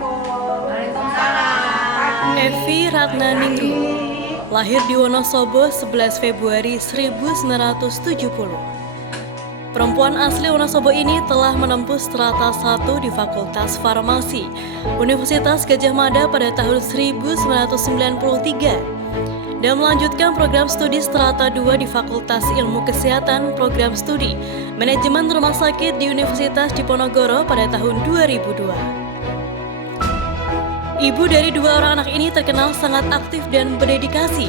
Waalaikumsalam. Evi Ratnaningrum lahir di Wonosobo 11 Februari 1970. Perempuan asli Wonosobo ini telah menempuh strata 1 di Fakultas Farmasi Universitas Gadjah Mada pada tahun 1993 dan melanjutkan program studi strata 2 di Fakultas Ilmu Kesehatan Program Studi Manajemen Rumah Sakit di Universitas Diponegoro pada tahun 2002. Ibu dari dua orang anak ini terkenal sangat aktif dan berdedikasi.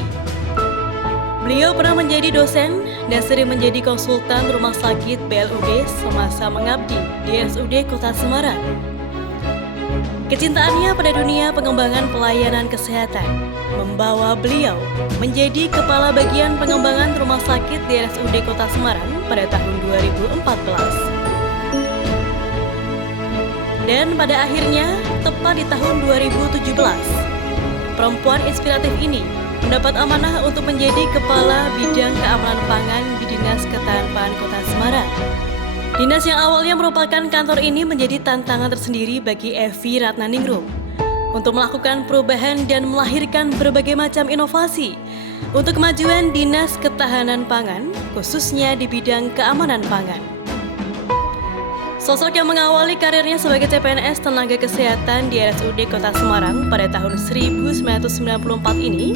Beliau pernah menjadi dosen dan sering menjadi konsultan rumah sakit BLUD semasa mengabdi di RSUD Kota Semarang. Kecintaannya pada dunia pengembangan pelayanan kesehatan membawa beliau menjadi kepala bagian pengembangan rumah sakit di RSUD Kota Semarang pada tahun 2014. Dan pada akhirnya, tepat di tahun 2017, perempuan inspiratif ini mendapat amanah untuk menjadi Kepala Bidang Keamanan Pangan di Dinas Ketahanan Pangan Kota Semarang. Dinas yang awalnya merupakan kantor ini menjadi tantangan tersendiri bagi Evi Ratnaningrum untuk melakukan perubahan dan melahirkan berbagai macam inovasi untuk kemajuan Dinas Ketahanan Pangan, khususnya di bidang keamanan pangan. Sosok yang mengawali karirnya sebagai CPNS tenaga kesehatan di RSUD Kota Semarang pada tahun 1994 ini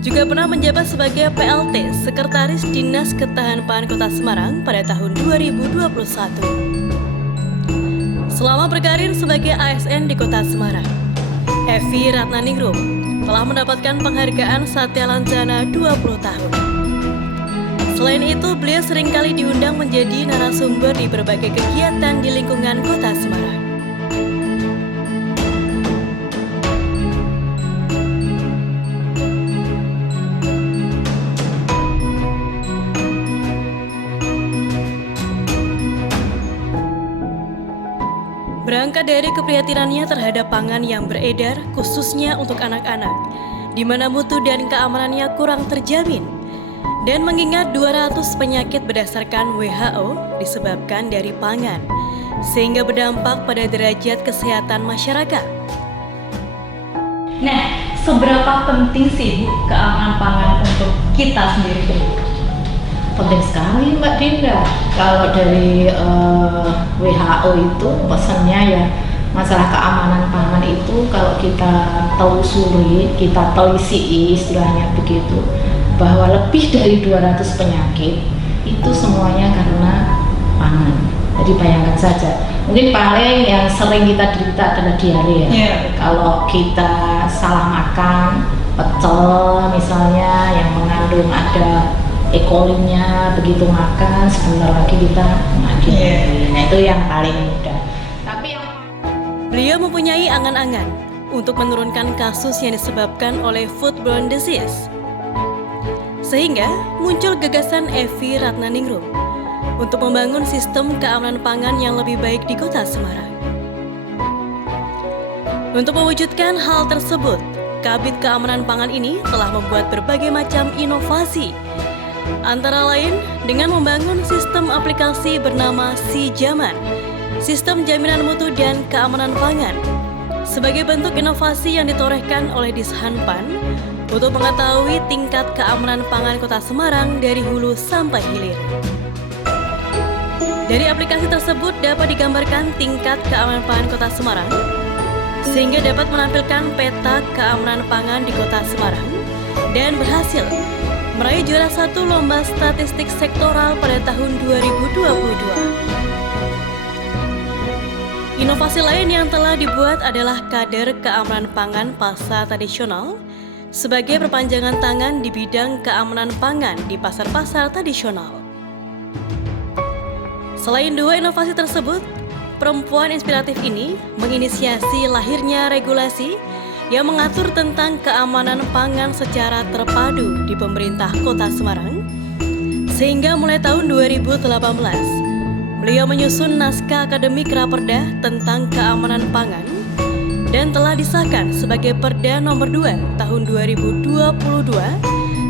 juga pernah menjabat sebagai PLT Sekretaris Dinas Ketahanan Pangan Kota Semarang pada tahun 2021. Selama berkarir sebagai ASN di Kota Semarang, Evi Ratnaningrum telah mendapatkan penghargaan Satya Lancana 20 tahun. Selain itu, beliau seringkali diundang menjadi narasumber di berbagai kegiatan di lingkungan Kota Semarang. Berangkat dari keprihatinannya terhadap pangan yang beredar, khususnya untuk anak-anak, di mana mutu dan keamanannya kurang terjamin, dan mengingat 200 penyakit berdasarkan WHO disebabkan dari pangan, sehingga berdampak pada derajat kesehatan masyarakat. Nah, seberapa penting sih Bu keamanan pangan untuk kita sendiri? Penting sekali Mbak Dinda. Kalau dari WHO itu pesannya ya, masalah keamanan pangan itu kalau kita telusuri, kita telisi istilahnya begitu, bahwa lebih dari 200 penyakit itu semuanya karena pangan. Jadi bayangkan saja, mungkin paling yang sering kita derita adalah diare ya. Kalau kita salah makan pecel misalnya yang mengandung ada E. coli-nya, begitu makan sebentar lagi kita mati. Nah itu yang paling mudah. Tapi Beliau mempunyai angan-angan untuk menurunkan kasus yang disebabkan oleh foodborne disease. Sehingga muncul gagasan Evi Ratnaningrum untuk membangun sistem keamanan pangan yang lebih baik di Kota Semarang. Untuk mewujudkan hal tersebut, Kabid Keamanan Pangan ini telah membuat berbagai macam inovasi, antara lain dengan membangun sistem aplikasi bernama SiJaman, Sistem Jaminan Mutu dan Keamanan Pangan, sebagai bentuk inovasi yang ditorehkan oleh Dishanpan untuk mengetahui tingkat keamanan pangan Kota Semarang dari hulu sampai hilir. Dari aplikasi tersebut dapat digambarkan tingkat keamanan pangan Kota Semarang, sehingga dapat menampilkan peta keamanan pangan di Kota Semarang dan berhasil meraih juara 1 lomba statistik sektoral pada tahun 2022. Inovasi lain yang telah dibuat adalah kader keamanan pangan pasar tradisional sebagai perpanjangan tangan di bidang keamanan pangan di pasar-pasar tradisional. Selain dua inovasi tersebut, perempuan inspiratif ini menginisiasi lahirnya regulasi yang mengatur tentang keamanan pangan secara terpadu di pemerintah Kota Semarang, sehingga mulai tahun 2018, beliau menyusun naskah akademik Raperda tentang keamanan pangan dan telah disahkan sebagai Perda Nomor 2 Tahun 2022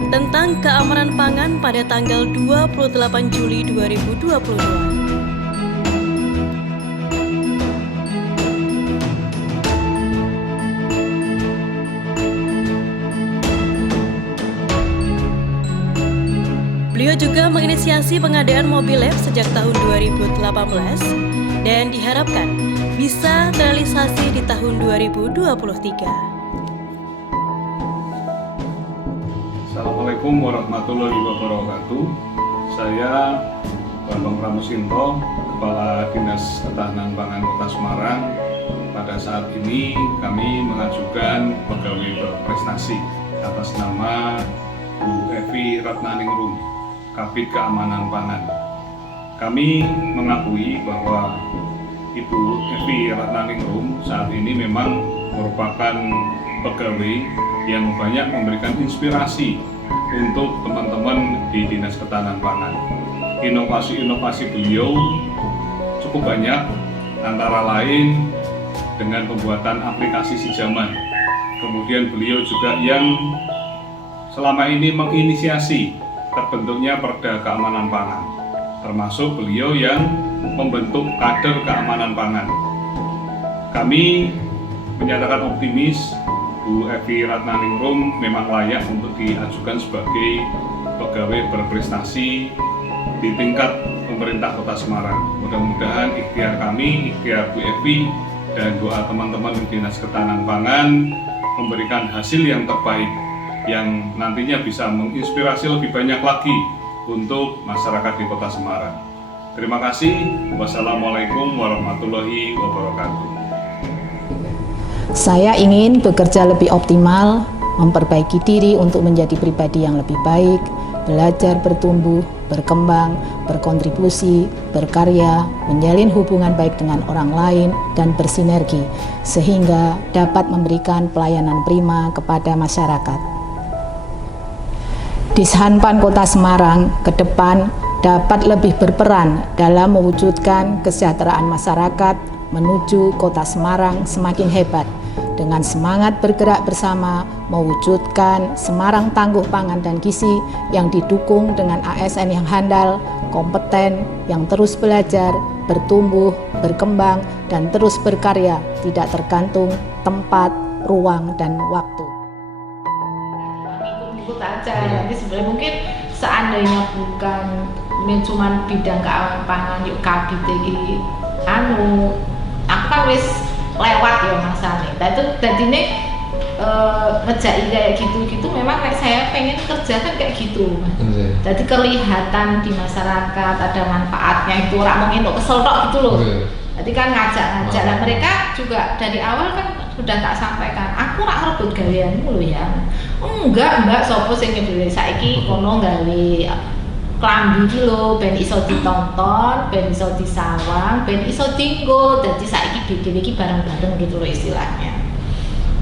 tentang keamanan pangan pada tanggal 28 Juli 2022. Beliau juga menginisiasi pengadaan mobil lab sejak tahun 2018 dan diharapkan bisa terrealisasi di tahun 2023. Assalamualaikum warahmatullahi wabarakatuh. Saya Bambang Pramusinto, Kepala Dinas Ketahanan Pangan Kota Semarang. Pada saat ini kami mengajukan pegawai berprestasi atas nama Bu Evi Ratnaningrum, Kabid Keamanan Pangan. Kami mengakui bahwa Ibu Evi Ratnaningrum saat ini memang merupakan pegawai yang banyak memberikan inspirasi untuk teman-teman di Dinas Ketahanan Pangan. Inovasi-inovasi beliau cukup banyak, antara lain dengan pembuatan aplikasi sejaman. Kemudian beliau juga yang selama ini menginisiasi terbentuknya Perda Keamanan Pangan, termasuk beliau yang membentuk kader keamanan pangan. Kami menyatakan optimis Bu Evi Ratnaningrum memang layak untuk diajukan sebagai pegawai berprestasi di tingkat pemerintah Kota Semarang. Mudah-mudahan ikhtiar kami, ikhtiar Bu Evi, dan doa teman-teman Dinas Ketahanan Pangan memberikan hasil yang terbaik yang nantinya bisa menginspirasi lebih banyak lagi untuk masyarakat di Kota Semarang. Terima kasih. Wassalamualaikum warahmatullahi wabarakatuh. Saya ingin bekerja lebih optimal, memperbaiki diri untuk menjadi pribadi yang lebih baik, belajar bertumbuh, berkembang, berkontribusi, berkarya, menjalin hubungan baik dengan orang lain, dan bersinergi, sehingga dapat memberikan pelayanan prima kepada masyarakat. Dishanpan Kota Semarang ke depan dapat lebih berperan dalam mewujudkan kesejahteraan masyarakat menuju Kota Semarang semakin hebat, dengan semangat bergerak bersama mewujudkan Semarang tangguh pangan dan gizi yang didukung dengan ASN yang handal, kompeten, yang terus belajar, bertumbuh, berkembang, dan terus berkarya, tidak tergantung tempat, ruang, dan waktu. Ikut aja, nanti sebenarnya mungkin seandainya bukan cuma bidang keamanan pangan, yuk kabit iki aku kan wis lewat ya masane. Itu dadine ngejaki kayak gitu-gitu memang saya pengen kerja kan kayak gitu. Jadi kelihatan di masyarakat ada manfaatnya, itu orang mau ngentuk kesel tok gitu loh. Jadi kan ngajak-ngajak, dan mereka juga dari awal kan sudah tak sampaikan, aku rak rebut gaweanmu loh ya. Enggak, sopo sing nyebut saiki kono gawe klambi iki lho, ben iso ditonton, ben iso disawang, ben iso dienggo. Dadi saiki dhewe iki bareng-bareng gitu loh istilahnya.